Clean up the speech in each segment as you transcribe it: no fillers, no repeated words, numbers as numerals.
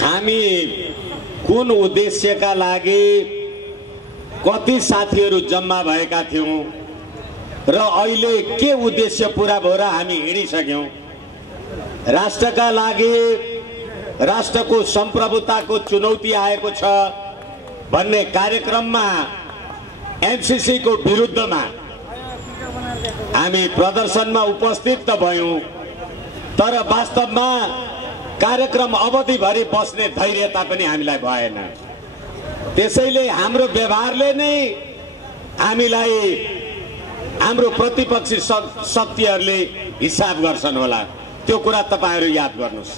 हामी कुन उद्देश्यका लागि कति साथीहरू जम्मा भएका थियौं र अहिले के उद्देश्य पूरा भएर हामी हिँडिसक्यौं, राष्ट्रका लागि राष्ट्रको सम्प्रभुताको चुनौती आएको छ भन्ने कार्यक्रममा एमसीसी को विरुद्धमा हामी प्रदर्शनमा उपस्थित त भयौं, तर वास्तवमा कार्यक्रम अवधिभरि बस्ने धैर्यता पनि हामीलाई भएन। त्यसैले हाम्रो व्यवहारले नै हामीलाई हाम्रो प्रतिपक्षी शक्तिहरूले हिसाब गर्छन् होला, त्यो कुरा तपाईहरु याद गर्नुस्।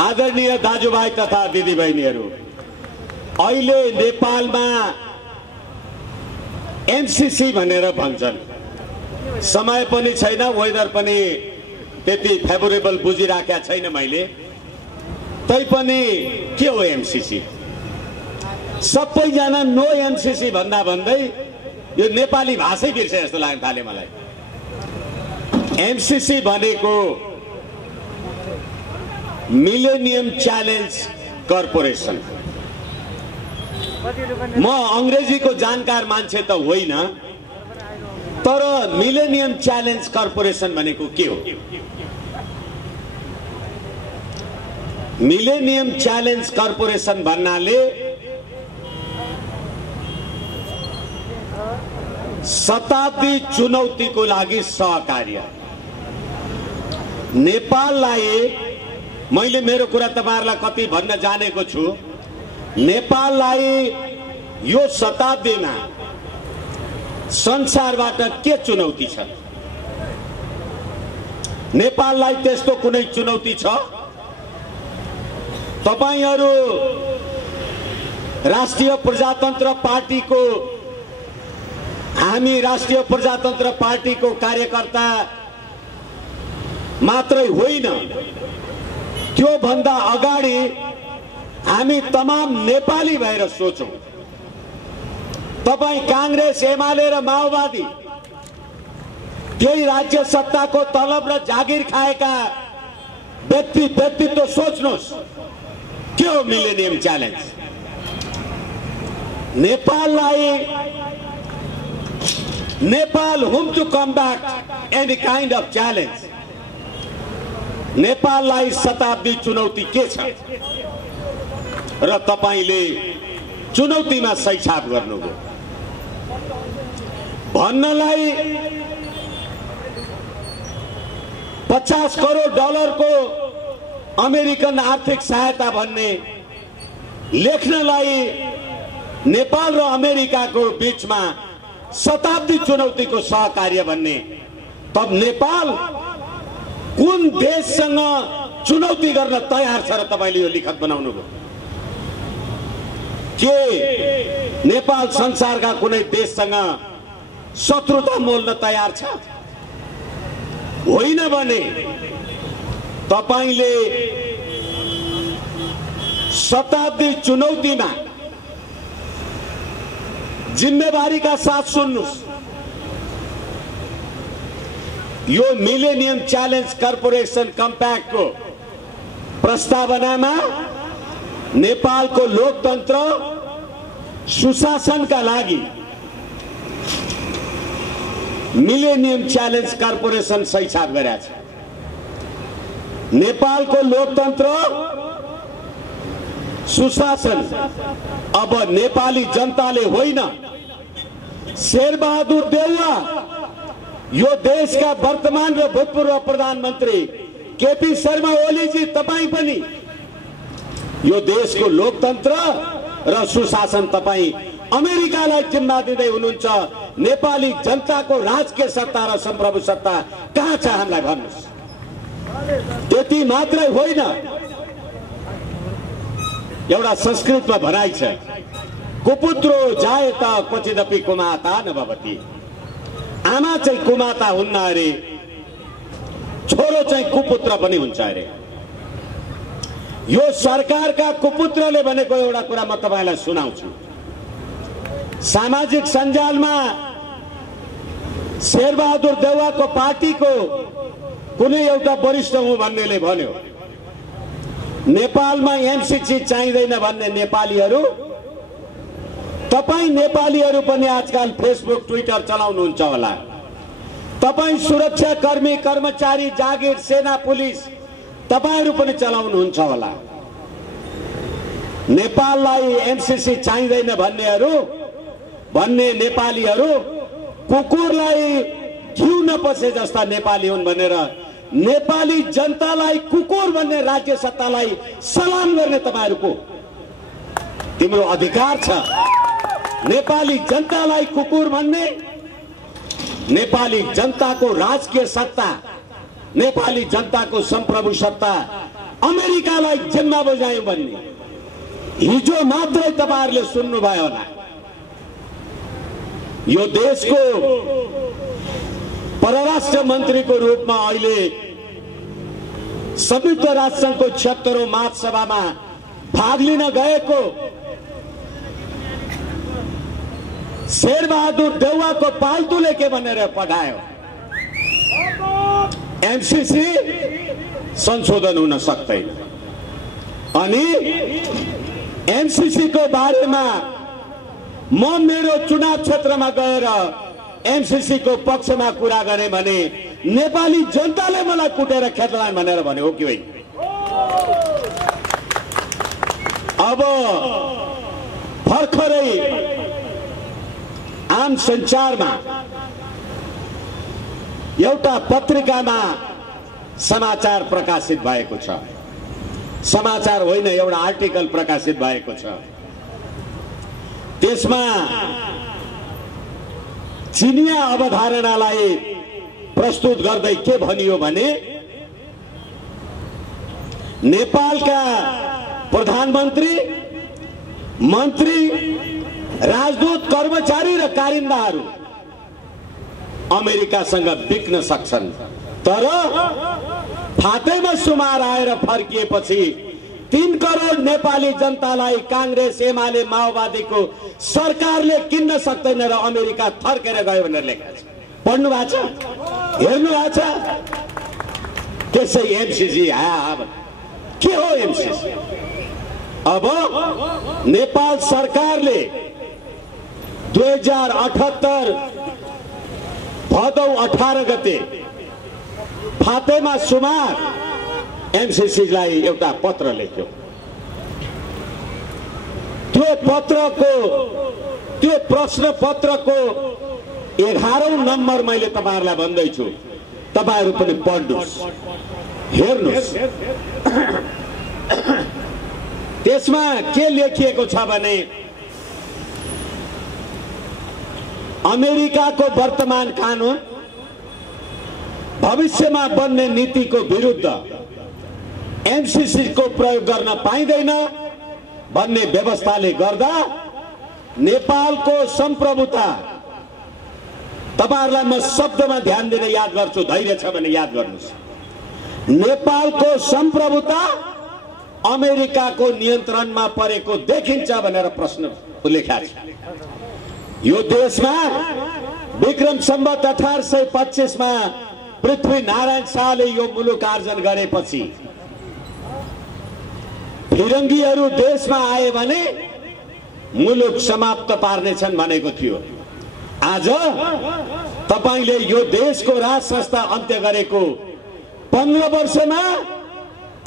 आदरणीय दाजुभाइ तथा दिदीबहिनीहरू, अहिले नेपालमा एमसीसी भनेर भन्छन्, समय पनि छैन, वेदर पनि त्यति फेभरेबल बुझिराखेका छैन मैले, तैपनि के हो एमसीसी? सबैजना नो एमसीसी भन्दा भन्दै यो नेपाली भाषै बिर्से जस्तो लाग्न थाल्यो मलाई। एमसीसी भनेको मिलेनियम च्यालेन्ज कर्पोरेसन। म अंग्रेजीको जानकार मान्छे त होइन, तर मिलेनियम च्यालेन्ज कर्पोरेसन भनेको के हो? मिलेनियम च्यालेन्ज कर्पोरेसन भन्नाले शताब्दी चुनौतीको लागि सहकार्य। नेपाललाई, मैले मेरो कुरा तपाईहरुलाई कति भन्न जानेको छु, नेपाललाई यो शताब्दीमा संसारबाट के चुनौती छ? नेपाललाई त्यस्तो कुनै चुनौती छ? तपाईहरु राष्ट्रिय प्रजातन्त्र पार्टीको, हामी राष्ट्रिय प्रजातन्त्र पार्टीको कार्यकर्ता मात्रै होइन, त्यो भन्दा अगाडि हामी तमाम नेपाली भएर सोचौं। तपाई कांग्रेस, एमाले र माओवादी त्यही राज्य सत्ताको तलब र जागिर खाएका व्यक्तित्व सोच्नुस्, के हो millennium challenge? Nepal whom to combat any kind of challenge. नेपाललाई शताब्दी चुनौती के छ र तपाईले चुनौतीमा सही छाप गर्नुभयो भन्नलाई 50 करोड डलरको अमेरिकन आर्थिक सहायता भन्ने, लेख्नलाई नेपाल र अमेरिकाको बीचमा शताब्दी चुनौतीको सहकार्य भन्ने, तब नेपाल कुन देशसँग चुनौती गर्न तयार छ र तपाईले यो लिखत बनाउनु भयो? के नेपाल संसारका कुनै देशसँग शत्रुता मोल्न तयार छ? होइन भने तपाईले शताब्दी चुनौतीमा जिम्मेवारीका साथ सुन्नुस्। यो मिलेनियम च्यालेन्ज कर्पोरेसन कम्प्याक्टको प्रस्तावनामा नेपालको लोकतन्त्र सुशासनका लागि मिलेनियम च्यालेन्ज कर्पोरेसन सही छाप गरेको छ। नेपालको लोकतन्त्र सुशासन अब नेपाली जनताले होइन, शेरबहादुर देउवा, यो देशका वर्तमान र भूतपूर्व प्रधानमन्त्री केपी शर्मा ओलीजी, तपाई पनि यो देशको लोकतन्त्र र सुशासन तपाई अमेरिकालाई जिम्मा दिँदै हुनुहुन्छ। नेपाली जनताको राजकीय सत्ता र सम्प्रभु सत्ता कहाँ छ हामीलाई भन्नुस्। त्यति मात्रै होइन, एउटा संस्कृतमा भनाइ छ, कुपुत्रो जायत क्वचिदपि कुमाता न भवति। आमा चाहिँ कुमाता हुन्न अरे, छोरो चाहिँ कुपुत्र पनि हुन्छ अरे। यो सरकारका कुपुत्रले भनेको एउटा कुरा म तपाईलाई सुनाउँछु। सामाजिक सञ्जालमा शेरबहादुर देउवाको पार्टीको कुनै एउटा वरिष्ठ हुँ भन्नेले भन्यो, नेपालमा एमसीसी चाहिँदैन भन्ने नेपालीहरू, तपाई नेपालीहरू पनि आजकल फेसबुक ट्विटर चलाउनुहुन्छ होला। तपाई सुरक्षा कर्मी, कर्मचारी, जागिर, सेना, पुलिस तपाईहरु पनि चलाउनुहुन्छ होला। नेपाललाई एमसीसी चाहिँदैन भन्ने नेपालीहरू कुकुरलाई घिउ नपसे जस्ता नेपाली हुन् भनेर नेपाली जनतालाई कुकुर भन्ने राज्य सत्तालाई सलाम गर्ने तपाईहरुको तिम्रो अधिकार छ। नेपाली जनतालाई कुकुर भन्ने, नेपाली जनताको राजकीय सत्ता, नेपाली जनताको संप्रभु सत्ता अमेरिकालाई जिम्मा बजायो भन्ने हिजो मात्रै तपाईहरुले सुन्नुभयो होला। यो देशको परराष्ट्र मन्त्रीको रूपमा अहिले संयुक्त राष्ट्र संघको 76औं महासभामा भाग लिन गएको शेरबहादुर देउवाको पाल्तुले के भनेर पठायो, एमसीसी संशोधन हुन सक्दैन। अनि एमसीसी को बारेमा म मेरो चुनाव क्षेत्रमा गएर एमसीसी को पक्षमा कुरा गरे भने नेपाली जनताले मलाई कुटेर खेद्लान् भनेर भने हो कि होइन? अब भर्खरै आम संचारमा एउटा पत्रिकामा समाचार प्रकाशित भएको छ। समाचार होइन, एउटा आर्टिकल प्रकाशित भएको छ। त्यसमा चिनिया अवधारणालाई प्रस्तुत गर्दै के भनियो भने नेपालका प्रधानमन्त्री, मन्त्री, राजदूत, कर्मचारी र कारिन्दाहरू अमेरिकासँग बिक्न सक्छन्, तर फाटेमा सुमार आएर फर्किएपछि 3 करोड नेपाली जनतालाई कांग्रेस, एमाले, माओवादीको सरकारले किन्न सक्दैन र अमेरिका थर्केर गयो भनेर लेखेको छ। पढ्नु भएको छ? हेर्नु भएको छ? त्यसै एमसीसी के हो एमसीसी? अब नेपाल सरकारले 2078 भदौ 18 गते फातेमा सुमार एमसीसीलाई एउटा पत्र लेख्यो। त्यो प्रश्न पत्रको 11औं नम्बर मैले तपाईहरुलाई भन्दैछु, तपाईहरु पनि पढ्नुस्, हेर्नुस्। त्यसमा के लेखिएको छ भने अमेरिकाको वर्तमान कानून भविष्यमा बन्ने नीतिको विरुद्ध एमसीसी को प्रयोग गर्न पाइँदैन भन्ने व्यवस्थाले गर्दा नेपालको संप्रभुता, तपाईहरुलाई म शब्दमा ध्यान दिन याद गर्छु, धैर्य छ भने याद गर्नुस्, नेपालको संप्रभुता अमेरिकाको नियन्त्रणमा परेको देखिन्छ भनेर प्रश्न लेखेको छ। यो देशमा विक्रम सम्वत 1825 मा पृथ्वी नारायण शाहले यो मुलुक आर्जन गरेपछि फिरंगीहरू देशमा आए भने मुलुक समाप्त पार्नेछन् भनेको थियो। आज तपाईले यो देशको राज संस्था अन्त्य गरेको 15 वर्षमा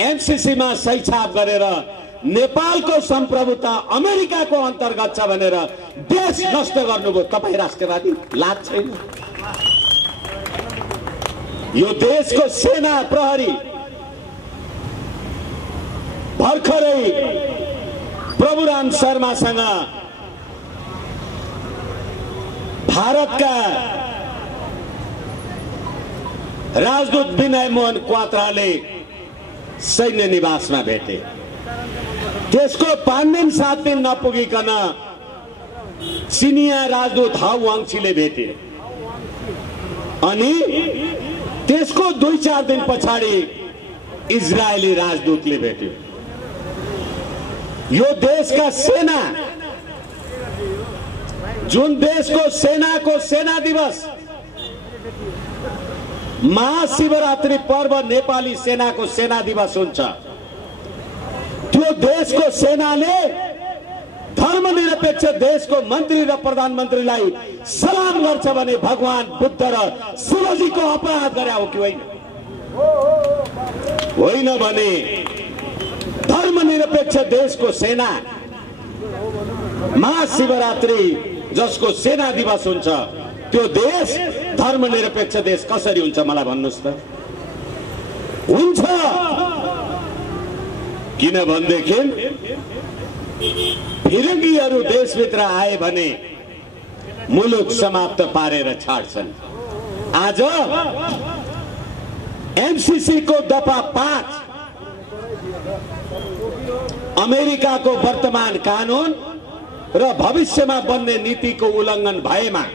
एमसीसी मा सही छाप गरेर नेपालको संप्रभुता अमेरिकाको अन्तर्गत छ भनेर देश नष्ट गर्नुभयो। तपाई राष्ट्रवादी लाज छैन? यो देशको सेना प्रहरी भर्खरै प्रभुराम शर्मासँग भारतका राजदूत विनय मोहन क्वात्राले सैन्य निवासमा भेटे। त्यसको 5 दिन 7 दिन नपुगिकन चिनिया राजदूत हाउ वाङछीले भेटे अनि त्यसको 2-4 दिन पछाडि इजरायली राजदूतले भेट्यो। यो देशका सेना, जुन देशको सेनाको सेना दिवस, महाशिवरात्रि पर्व नेपाली सेनाको सेना दिवस हुन्छ, त्यो देशको सेनाले धर्मनिरपेक्ष देशको मन्त्री र प्रधानमन्त्रीलाई सलाम गर्छ भने भगवान बुद्ध र शिवजीको अपराध गरे हो कि होइन? होइन भने धर्मनिरपेक्ष देशको सेना महाशिवरात्रि जसको सेना दिवस हुन्छ त्यो देश धर्मनिरपेक्ष देश कसरी हुन्छ मलाई भन्नुस् त? हुन्छ किनभनेदेखि फिरङ्गीहरू देशभित्र आए भने मुलुक समाप्त पारेर छाड्छन्। आज एमसीसी को दफा 5 अमेरिकाको वर्तमान कानून र भविष्यमा बन्ने नीतिको उल्लङ्घन भएमा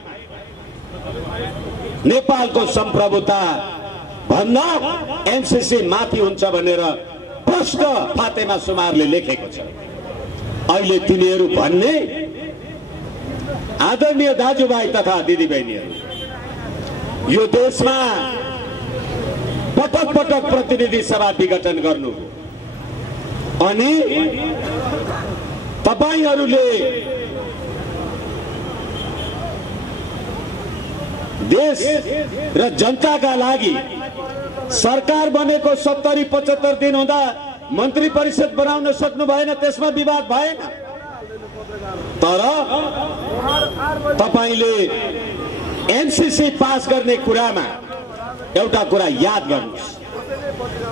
नेपालको सम्प्रभुता भन्दा एमसीसी माथि हुन्छ भनेर प्रष्ट फातेमा सुमारले लेखेको छ। अहिले तिनीहरू भन्ने आदरणीय दाजुभाइ तथा दिदीबहिनीहरू, यो देशमा पटक पटक प्रतिनिधि सभा विघटन गर्नु अनि तपाईहरूले देश र जनताका लागि सरकार बनेको 70-75 दिन हुँदा मन्त्री परिषद बनाउन सक्नु भएन, त्यसमा विवाद भएन। तर तपाईले एमसीसी पास गर्ने कुरामा एउटा कुरा याद गर्नुहोस्,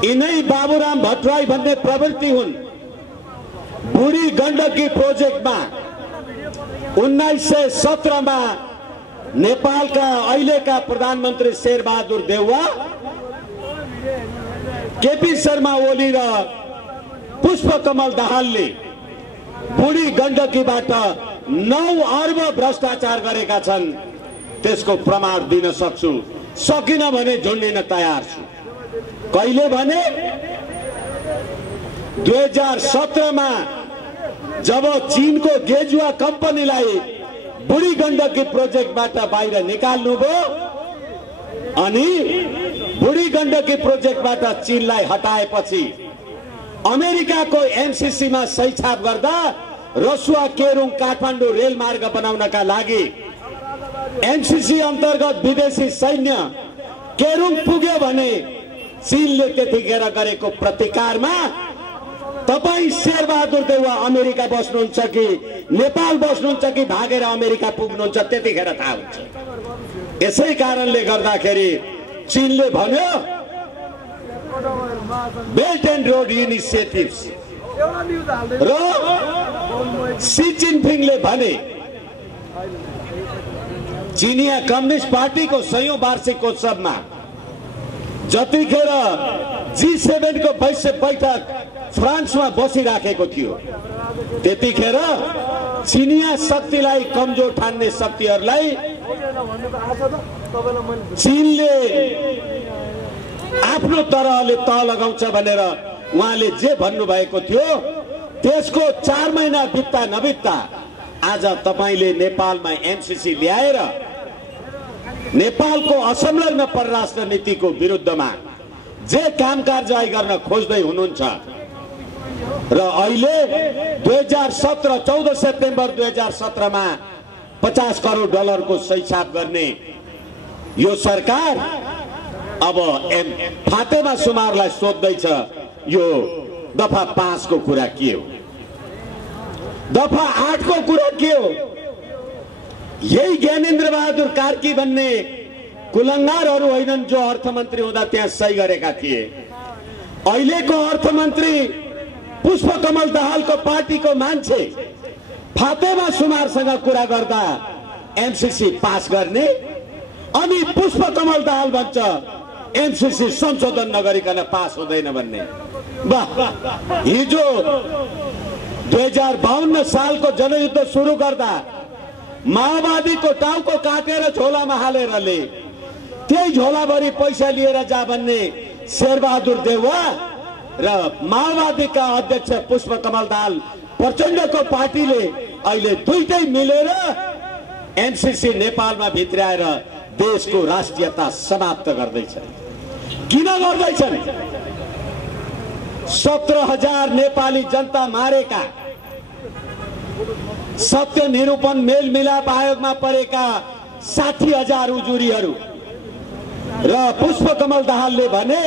यिनै बाबुराम भट्टराई भन्ने प्रवृत्ति हुन्। बुढी गण्डकी प्रोजेक्टमा 1917 मा नेपालका अहिलेका प्रधानमन्त्री शेरबहादुर देउवा, केपी शर्मा ओली र पुष्पकमल दाहालले बुढी गण्डकीबाट 9 अर्ब भ्रष्टाचार गरेका छन्। त्यसको प्रमाण दिन सक्छु, सकिन भने झुन्डिन तयार छु। कहिले भने 2017 मा जब चीनको गेजुवा कम्पनीलाई बुढी गण्डकी प्रोजेक्टबाट बाहिर निकाल्नुभयो अनि बुढी गण्डकी प्रोजेक्टबाट चीनलाई हटाएपछि अमेरिकाको एमसीसी मा सही छाप गर्दा रसुवा केरुङ काठमाडौँ रेल मार्ग बनाउनका लागि एमसीसी अन्तर्गत विदेशी सैन्य केरुङ पुग्यो भने चीनले त्यतिखेर गरेको प्रतिकारमा तपाई शेरबहादुर देउवा अमेरिका बस्नुहुन्छ कि नेपाल बस्नुहुन्छ कि भागेर अमेरिका पुग्नुहुन्छ त्यतिखेर थाहा हुन्छ। यसै कारणले गर्दाखेरि चीनले भन्यो बेल्ट एन्ड रोड इनिसिएटिभ्स र सी जिनपिङले भने चीनिया कम्युनिस्ट पार्टीको 100औं वार्षिकोत्सवमा जतिखेर G7 को बैठक फ्रान्समा बसिराखेको थियो त्यतिखेर चीनिया शक्तिलाई कमजोर ठान्ने शक्तिहरूलाई चीनले आफ्नो तरहले तह लगाउँछ भनेर उहाँले जे भन्नुभएको थियो त्यसको 4 महिना बित्दा नबित्दा आज तपाईले नेपालमा एमसीसी ल्याएर नेपालको असंलग्न परराष्ट्र नीतिको विरुद्धमा जे कामकाज गर्न खोज्दै हुनुहुन्छ र अहिले 14 सेप्टेम्बर 2017 मा 50 करोड डलरको सही छाप गर्ने यो सरकार अब फातेमा सुमारलाई सोध्दैछ यो दफा 5 को कुरा के हो, दफा 8 को कुरा के हो? यही ज्ञानेन्द्र बहादुर कार्की भन्ने कुलङ्गारहरू होइनन् जो अर्थमन्त्री हुँदा त्यहाँ सही गरेका थिए। अहिलेको अर्थमन्त्री पुष्पकमल दाहालको पार्टीको मान्छे फातेमा सुमारसँग कुरा गर्दा एमसीसी पास गर्ने अनि पुष्पकमल दाहाल भन्छ एमसीसी संशोधन नगरिकन पास हुँदैन भन्ने। वाह, हिजो 2052 सालको जनयुद्ध सुरु गर्दा माओवादीको टाउको काटेर झोलामा हालेर ले त्यही झोलाभरि पैसा लिएर जा भन्ने शेरबहादुर देउवा र माओवादीका अध्यक्ष पुष्पकमल दाहाल प्रचण्डको पार्टीले अहिले दुईटै मिलेर एमसीसी नेपालमा भित्राएर देशको राष्ट्रियता समाप्त गर्दैछन्। किन गर्दैछन्? 17,000 नेपाली जनता मारेका, सत्य निरूपण मेलमिलाप आयोगमा परेका 60,000 उजुरीहरू र पुष्पकमल दाहालले भने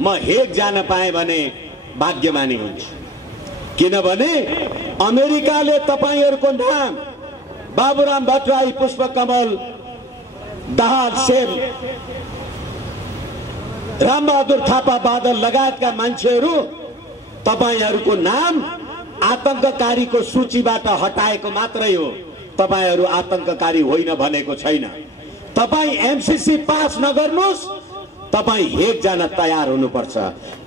म हेग जान पाएँ भने भाग्यमानी हुन्छु, किनभने अमेरिकाले तपाईहरूको नाम बाबुराम भट्टराई, पुष्पकमल दाहाल, सेम रामबहादुर थापा, बादल लगायतका मान्छेहरू तपाईहरूको नाम आतंककारीको सूचीबाट हटाएको मात्रै हो, तपाईहरू आतंककारी होइन भनेको छैन। तपाई एमसीसी पास नगर्नुस्, तपाई हेग जान तयार हुनुपर्छ।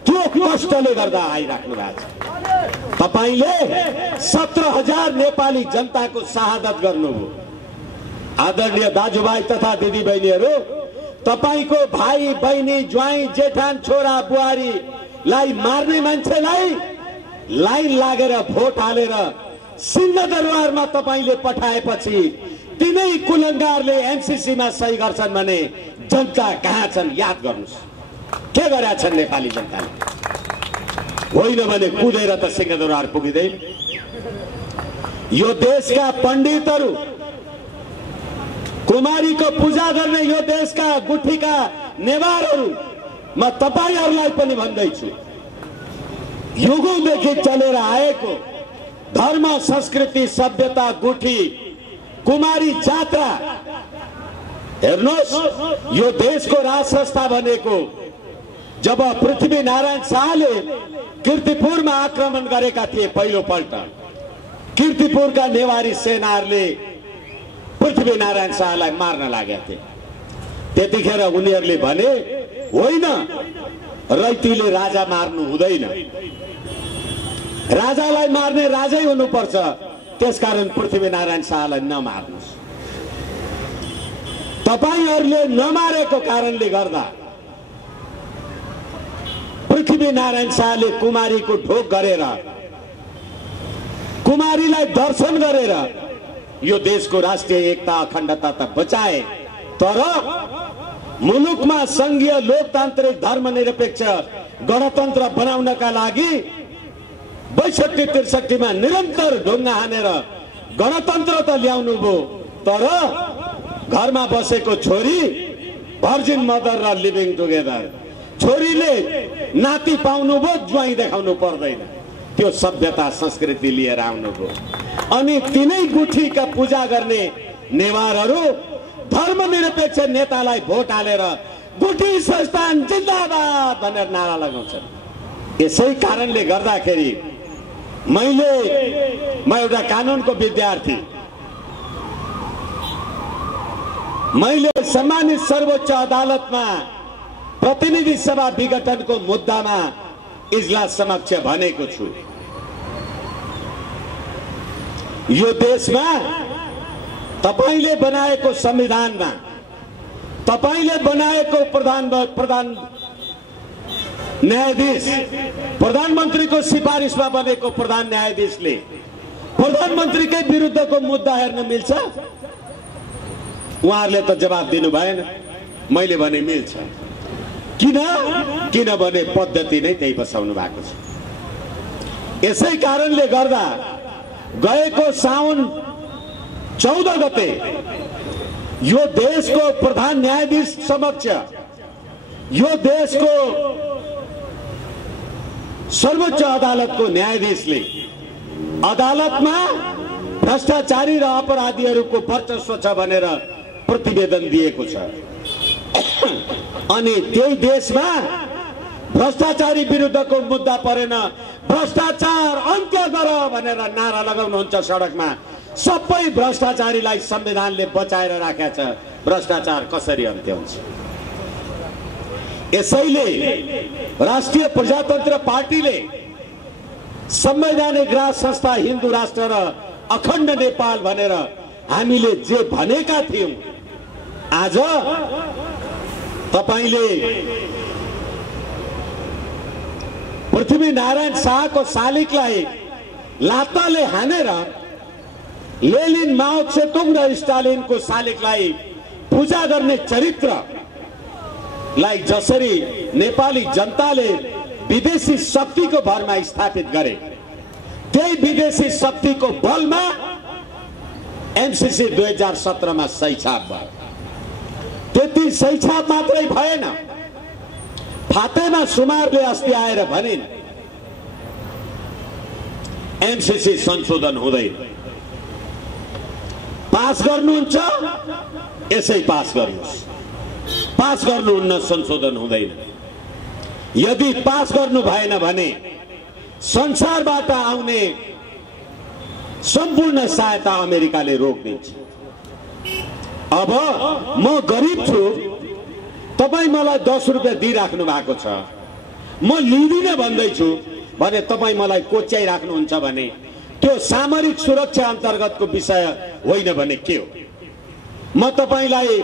त्यो कष्टले गर्दा आइराख्नु भएको छ। तपाईले 17,000 नेपाली जनताको शहादत गर्नुभयो। आदरणीय दाजुभाइ तथा दिदीबहिनीहरू, तपाईको भाइ बहिनी, ज्वाइँ जेठान, छोरा बुहारीलाई मार्ने मान्छेलाई लाइन लागेर भोट हालेर सिंहदरबारमा तपाईले पठाएपछि तिनै कुलंगारले एमसीसीमा सही गर्छन् भने जनता कहाँ छन् याद गर्नुस्। के गरेका छन् नेपाली जनताले? होइन भने कुदेर त सिंहदरबार पुगिँदैन। यो देशका पण्डितहरू, कुमारीको पूजा गर्ने यो देशका गुठीका नेवारहरू, म तपाईहरूलाई पनि भन्दैछु, युगौंदेखि चलेर आएको धर्म, संस्कृति, सभ्यता, गुठी, कुमारी जात्रा, हेर्नुहोस्, यो देशको राज संस्था भनेको जब पृथ्वीनारायण शाहले कीर्तिपुरमा आक्रमण गरेका थिए पहिलो पल्ट, कीर्तिपुरका नेवारी सेनाहरूले पृथ्वीनारायण शाहलाई मार्न लागेका थिए। त्यतिखेर उनीहरूले भने होइन, रैतीले राजा मार्नु हुँदैन, राजालाई मार्ने राजै हुनुपर्छ, त्यसकारण पृथ्वीनारायण शाहलाई नमार्नुस्। तपाईहरूले नमारेको कारणले गर्दा पृथ्वीनारायण शाहले कुमारीको ढोक गरेर, कुमारीलाई दर्शन गरेर यो देशको राष्ट्रिय एकता, अखण्डता त बचाए, तर मुलुकमा संघीय लोकतान्त्रिक धर्मनिरपेक्ष गणतन्त्र बनाउनका लागि 62-63 मा निरन्तर ढुङ्गा हानेर गणतन्त्र त ल्याउनु भयो, तर घरमा बसेको छोरी, भर्जिन मदर र लिभिङ टुगेदर, छोरीले नाति पाउनु भयो, ज्वाइँ देखाउनु पर्दैन, त्यो सभ्यता संस्कृति लिएर आउनु भयो। अनि तिनै गुठीका पूजा गर्ने नेवारहरू धर्मनिरपेक्ष नेतालाई भोट हालेर गुठी संस्थान जिन्दाबाद भनेर नारा लगाउँछन्। यसै कारणले गर्दाखेरि म एउटा कानुनको विद्यार्थी, मैले सम्मानित सर्वोच्च अदालतमा प्रतिनिधि सभा विघटनको मुद्दामा इजलास समक्ष भनेको छु, यो देशमा तपाईले बनाएको संविधानमा, तपाईले बनाएको प्रधान न्यायाधीश, प्रधानमन्त्रीको सिफारिसमा बनेको प्रधान न्यायाधीशले प्रधानमन्त्रीकै विरुद्धको मुद्दा हेर्न मिल्छ? उहाँहरूले त जवाब दिनु भएन। मैले भने मिल्छ। किनभने पद्धति नै त्यही बसाउनु भएको छ। यसै कारणले गर्दा गएको साउन 14 गते यो देशको प्रधान न्यायाधीश समक्ष, यो देशको सर्वोच्च अदालतको न्यायाधीशले अदालतमा भ्रष्टाचारी र अपराधीहरूको वर्चस्व छ भनेर प्रतिवेदन दिएको छ। अनि त्यही देशमा भ्रष्टाचारी विरुद्धको मुद्दा परेन, भ्रष्टाचार अन्त्य गर भनेर नारा लगाउनुहुन्छ सडकमा। सबै भ्रष्टाचारीलाई संविधानले बचाएर राखेको छ, भ्रष्टाचार कसरी अन्त्य हुन्छ? यसैले राष्ट्रिय प्रजातन्त्र पार्टीले संवैधानिक राज संस्था हिन्दू राष्ट्र र अखण्ड नेपाल भनेर हामीले जे भनेका थियौं, आज तपाईले पृथ्वीनारायण शाहको शालिगलाई लात्ताले हानेर लेनिन, माओ त्से-तुङ र स्टालिनको शालिगलाई पूजा गर्ने चरित्रलाई जसरी नेपाली जनताले विदेशी शक्तिको भरमा स्थापित गरे। त्यही विदेशी शक्तिको बलमा एमसीसी 2017 मा सही छाप भयो। त्यति सही छाप मात्रै भएन, फातेमा सुमारले अस्ति आएर भनिन् एमसीसी संशोधन हुँदैन, पास गर्नुहुन्छ यसै पास गर्नुहोस्, पास गर्नुहुन्न संशोधन हुँदैन। यदि पास गर्नु भएन भने संसारबाट आउने सम्पूर्ण सहायता अमेरिकाले रोकिदिन्छ। अब म गरिब छु, तपाई मलाई 10 रुपैयाँ दिइराख्नु भएको छ, म लिदिन भन्दैछु भने तपाई मलाई कोच्याइराख्नुहुन्छ भने त्यो सामरिक सुरक्षा अन्तर्गतको विषय होइन भने के हो? म तपाईलाई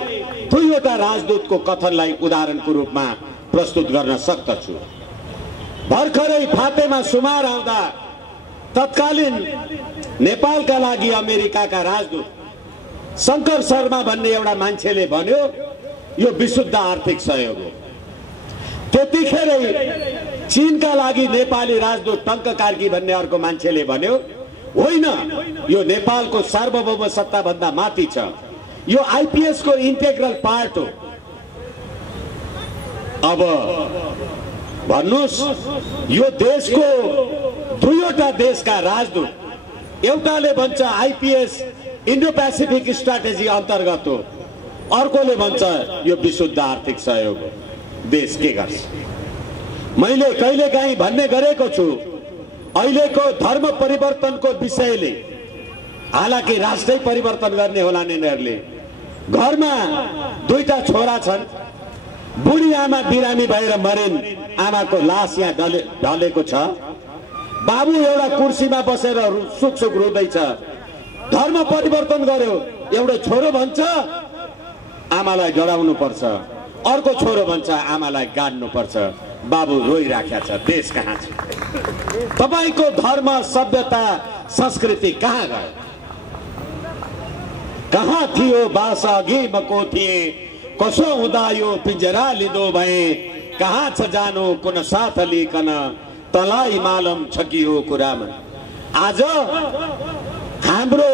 दुईवटा राजदूतको कथनलाई उदाहरणको रूपमा प्रस्तुत गर्न सक्दछु। भर्खरै फातेमा सुमार आउँदा तत्कालीन नेपालका लागि अमेरिकाका राजदूत शंकर शर्मा भन्ने एउटा मान्छेले भन्यो यो विशुद्ध आर्थिक सहयोग हो। त्यतिखेरै चीनका लागि नेपाली राजदूत टंक कार्की भन्ने अर्को मान्छेले भन्यो होइन, यो नेपालको सार्वभौम सत्ता भन्दा माथि छ, यो आईपीएस को इंटेग्रल पार्ट हो। अब भन्नुस् यो देशको दुईवटा देशका राजदूत, एउटाले भन्छ आईपीएस इंडो पैसिफिक स्ट्रेटेजी अंतर्गत हो, अर्कोले भन्छ यो विशुद्ध आर्थिक सहयोग हो। देश के गर्छ? मैले कहिलेकाहीँ भन्ने गरेको छु, अहिलेको धर्म परिवर्तनको विषयले, हालाकि राष्ट्रै परिवर्तन गर्ने होला यिनीहरूले। घरमा दुईटा छोरा छन्, बुढी आमा बिरामी भएर मरिन्, आमाको लास यहाँ ढलेको छ, बाबु एउटा कुर्सीमा बसेर सुख सुख रुँदैछ। धर्म परिवर्तन गर्यो, एउटा छोरो भन्छ आमालाई डराउनु पर्छ, अर्को छोरो भन्छ आमालाई गाड्नु पर्छ, बाबु रोइराखेको छ। देश कहाँ छ? तपाईको धर्म सभ्यता संस्कृति कहाँ गयो? कहाँ थियो बास अघि म को थिए, कसो हुँदा यो पिंजरा लिदो भए, कहाँ छ जानो कुन साथ लिकन, तलाई मालम छकियो कुरामा। आज हाम्रो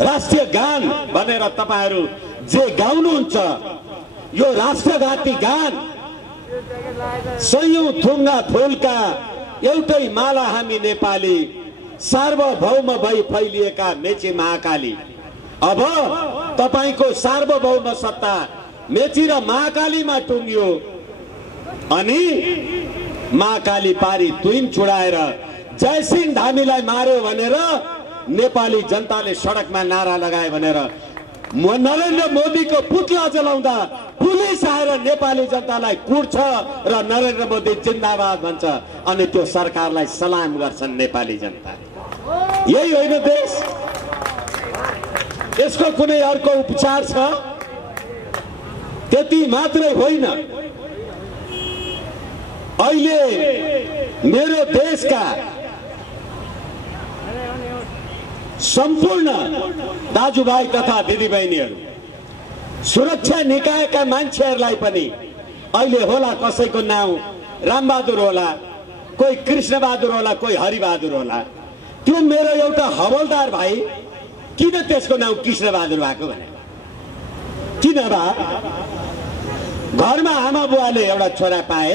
राष्ट्रिय गान भनेर तपाईहरु जे गाउनुहुन्छ यो राष्ट्रघाती गान, सयौं थुङ्गा फूलका एउटै माला हामी नेपाली, सार्वभौम भई फैलिएका मेची महाकाली। अब तपाईको सार्वभौम सत्ता मेची र महाकालीमा टुङ्गियो अनि महाकाली पारी तुइन छुडाएर जयसिंह धामीलाई मार्यो भनेर नेपाली जनताले सडकमा नारा लगाए भनेर नरेन्द्र मोदीको पुतला जलाउँदा पुलिस आएर नेपाली जनतालाई कुट्छ र नरेन्द्र मोदी जिन्दाबाद भन्छ अनि त्यो सरकारलाई सलाम गर्छन् नेपाली जनता। यही होइन देश? यसको कुनै अर्को उपचार छ? त्यति मात्रै होइन, अहिले मेरो देशका सम्पूर्ण दाजुभाइ तथा दिदीबहिनीहरू, सुरक्षा निकायका मान्छेहरूलाई पनि अहिले होला कसैको नाउँ रामबहादुर होला, कोही कृष्णबहादुर होला, कोही हरिबहादुर होला, त्यो मेरो एउटा हवलदार भाइ किन त्यसको नाउँ कृष्णबहादुर भएको भने किन बा? घरमा आमा बुवाले एउटा छोरा पाए,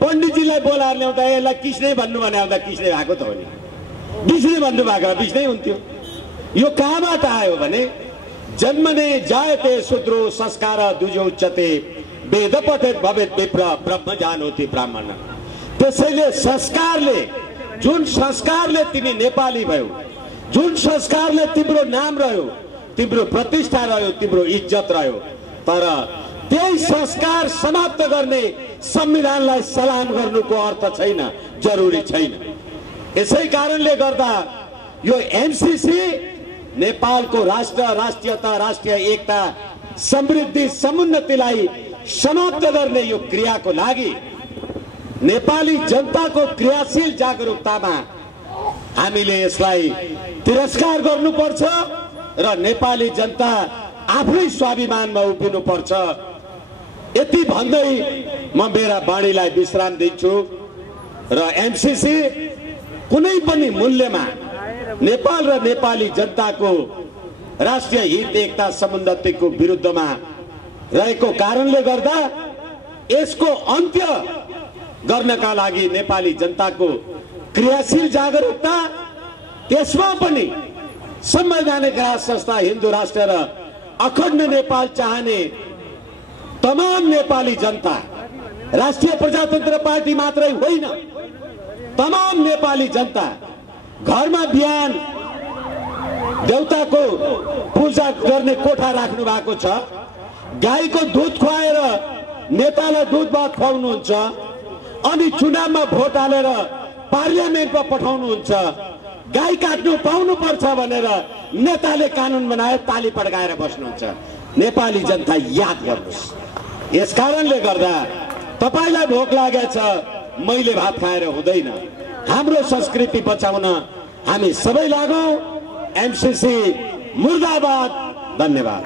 पण्डितजीलाई बोलाएर ल्याउँदा यसलाई कृष्णै भन्नु भने आउँदा कृष्णै भएको त हो नि, विष्णु भन्नु भएको विष्णै हुन्थ्यो। यो कहाँबाट आयो भने जन्मने जायते शूद्रो संस्कार दुजो उच्चते, वेद पठेत भवेत विप्र ब्रह्म जानोति ब्राह्मण। त्यसैले संस्कारले, जुन संस्कारले तिमी नेपाली भयो, जुन संस्कारले तिम्रो नाम रह्यो, तिम्रो प्रतिष्ठा रह्यो, तिम्रो इज्जत रह्यो, तर त्यही संस्कार समाप्त गर्ने संविधानलाई सलाम गर्नुको अर्थ छैन, जरुरी छैन। यसै कारणले गर्दा यो एमसीसी नेपालको राष्ट्र, राष्ट्रियता, राष्ट्रिय एकता, समृद्धि, समुन्नतिलाई समाप्त गर्ने यो क्रियाको लागि नेपाली जनताको क्रियाशील जागरुकतामा हामीले यसलाई तिरस्कार गर्नुपर्छ र नेपाली जनता आफै स्वाभिमानमा उभिनुपर्छ। यति भन्दै म मेरा बाणीलाई विश्राम दिन्छु र एमसीसी कुनै पनि मूल्यमा नेपाल र नेपाली जनताको राष्ट्रिय हित एकता समुन्नतिको विरुद्धमा रहेको कारणले गर्दा यसको अन्त्य गर्नका लागि नेपाली जनताको क्रियाशील जागरुकता, त्यसमा पनि संवैधानिक राष्ट्र संस्था हिन्दू राष्ट्र र अखण्ड नेपाल चाहने तमाम नेपाली जनता, राष्ट्रिय प्रजातन्त्र पार्टी मात्रै होइन, तमाम नेपाली जनता घरमा बिहान देउताको पूजा गर्ने कोठा राख्नु भएको छ, गाईको दुध खुवाएर नेतालाई दुध भात खुवाउनुहुन्छ, अनि चुनावमा भोट हालेर पार्लियामेन्टमा पठाउनुहुन्छ, गाई काट्नु पाउनु पर्छ भनेर नेताले कानुन बनाए ताली पड्काएर बस्नुहुन्छ। नेपाली जनता याद गर्नुस्। यस कारणले गर्दा तपाईलाई भोक लागेछ, मैले भात खाएर हुँदैन। हाम्रो संस्कृति बचाउन हामी सबै लागौं। एमसीसी मुर्दाबाद। धन्यवाद।